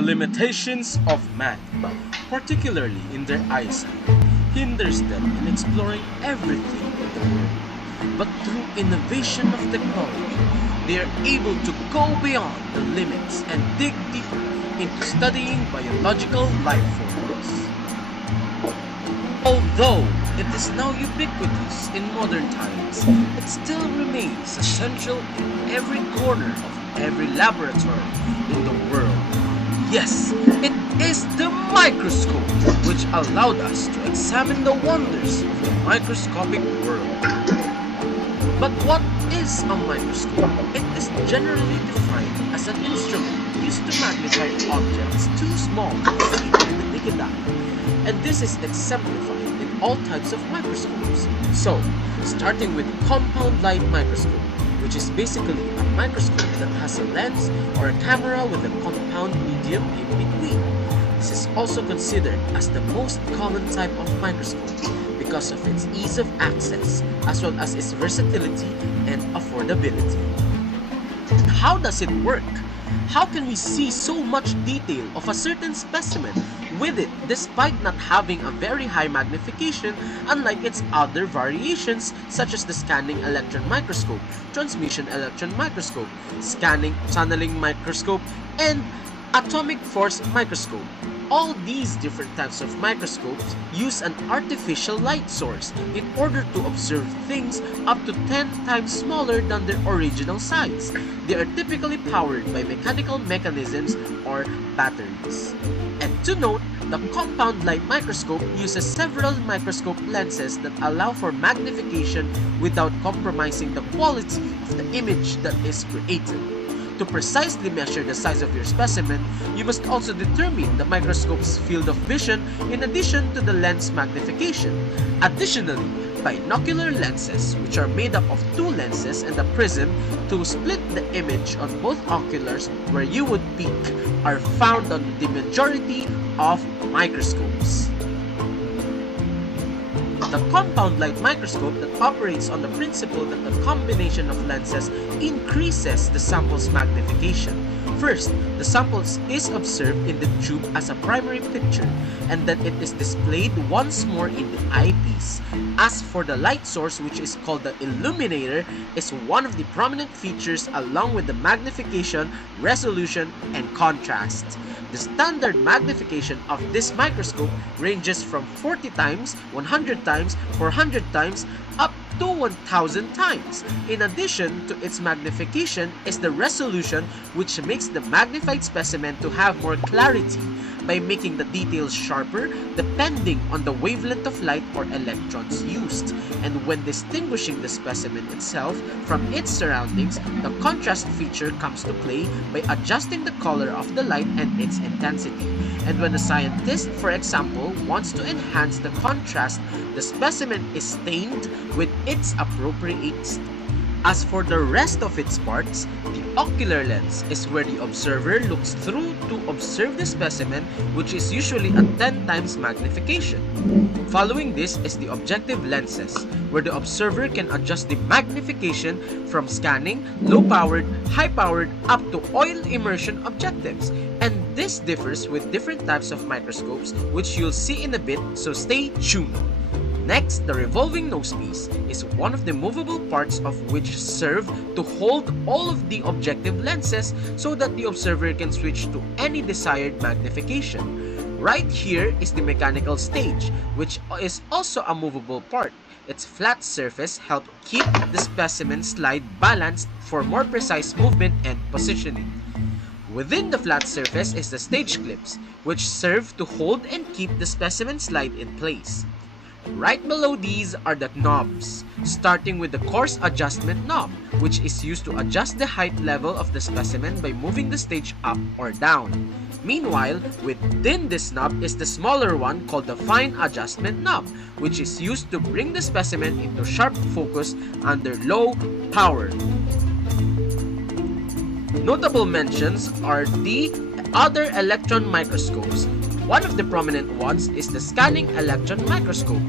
The limitations of man, particularly in their eyesight, hinders them in exploring everything in the world. But through innovation of technology, they are able to go beyond the limits and dig deeper into studying biological life forms. Although it is now ubiquitous in modern times, it still remains essential in every corner of every laboratory in the world. Yes, it is the microscope which allowed us to examine the wonders of the microscopic world. But what is a microscope? It is generally defined as an instrument used to magnify objects too small to see with the naked eye. And this is exemplified in all types of microscopes. So, starting with the compound light microscope, which is basically a microscope that has a lens or a camera with a compound medium in between. This is also considered as the most common type of microscope because of its ease of access as well as its versatility and affordability. How does it work? How can we see so much detail of a certain specimen with it despite not having a very high magnification unlike its other variations such as the scanning electron microscope, transmission electron microscope, scanning tunneling microscope, and atomic force microscope? All these different types of microscopes use an artificial light source in order to observe things up to 10 times smaller than their original size. They are typically powered by mechanical mechanisms or batteries. And to note, the compound light microscope uses several microscope lenses that allow for magnification without compromising the quality of the image that is created. To precisely measure the size of your specimen, you must also determine the microscope's field of vision in addition to the lens magnification. Additionally, binocular lenses, which are made up of two lenses and a prism to split the image on both oculars where you would peek, are found on the majority of microscopes. The compound light microscope that operates on the principle that the combination of lenses increases the sample's magnification. First, the sample is observed in the tube as a primary picture, and then it is displayed once more in the eyepiece. As for the light source, which is called the illuminator, is one of the prominent features along with the magnification, resolution, and contrast. The standard magnification of this microscope ranges from 40 times, 100 times, 400 times, up to 1000 times. In addition to its magnification is the resolution, which makes the magnified specimen to have more clarity by making the details sharper depending on the wavelength of light or electrons used. And when distinguishing the specimen itself from its surroundings, the contrast feature comes to play by adjusting the color of the light and its intensity. And when a scientist, for example, wants to enhance the contrast, the specimen is stained with its appropriate state. As for the rest of its parts, the ocular lens is where the observer looks through to observe the specimen, which is usually at 10 times magnification. Following this is the objective lenses, where the observer can adjust the magnification from scanning, low-powered, high-powered, up to oil immersion objectives. And this differs with different types of microscopes, which you'll see in a bit, so stay tuned. Next, the revolving nosepiece is one of the movable parts of which serve to hold all of the objective lenses so that the observer can switch to any desired magnification. Right here is the mechanical stage, which is also a movable part. Its flat surface helps keep the specimen slide balanced for more precise movement and positioning. Within the flat surface is the stage clips, which serve to hold and keep the specimen slide in place. Right below these are the knobs, starting with the coarse adjustment knob, which is used to adjust the height level of the specimen by moving the stage up or down. Meanwhile, within this knob is the smaller one called the fine adjustment knob, which is used to bring the specimen into sharp focus under low power. Notable mentions are the other electron microscopes. One of the prominent ones is the scanning electron microscope,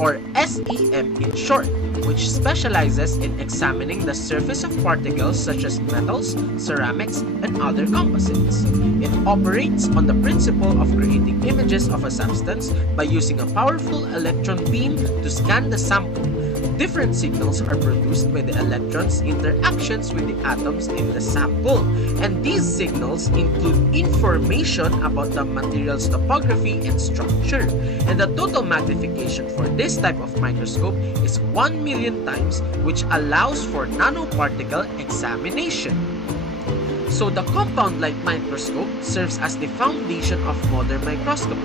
or SEM in short, which specializes in examining the surface of particles such as metals, ceramics, and other composites. It operates on the principle of creating images of a substance by using a powerful electron beam to scan the sample. Different signals are produced by the electrons' interactions with the atoms in the sample, and these signals include information about the material's topography and structure. And the total magnification for this type of microscope is 1 million times, which allows for nanoparticle examination. So the compound light microscope serves as the foundation of modern microscopy,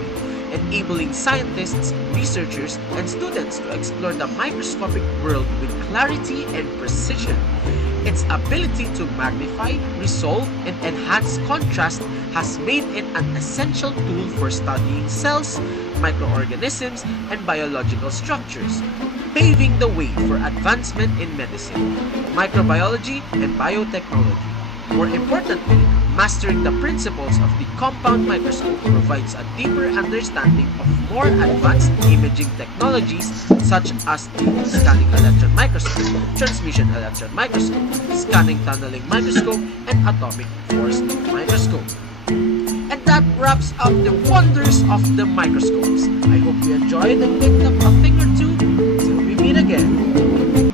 enabling scientists, researchers, and students to explore the microscopic world with clarity and precision. Its ability to magnify, resolve, and enhance contrast has made it an essential tool for studying cells, microorganisms, and biological structures, paving the way for advancement in medicine, microbiology, and biotechnology. More importantly, mastering the principles of the compound microscope provides a deeper understanding of more advanced imaging technologies such as the scanning electron microscope, transmission electron microscope, scanning tunneling microscope, and atomic force microscope. And that wraps up the wonders of the microscopes. I hope you enjoyed and picked up a thing or two. Till we meet again.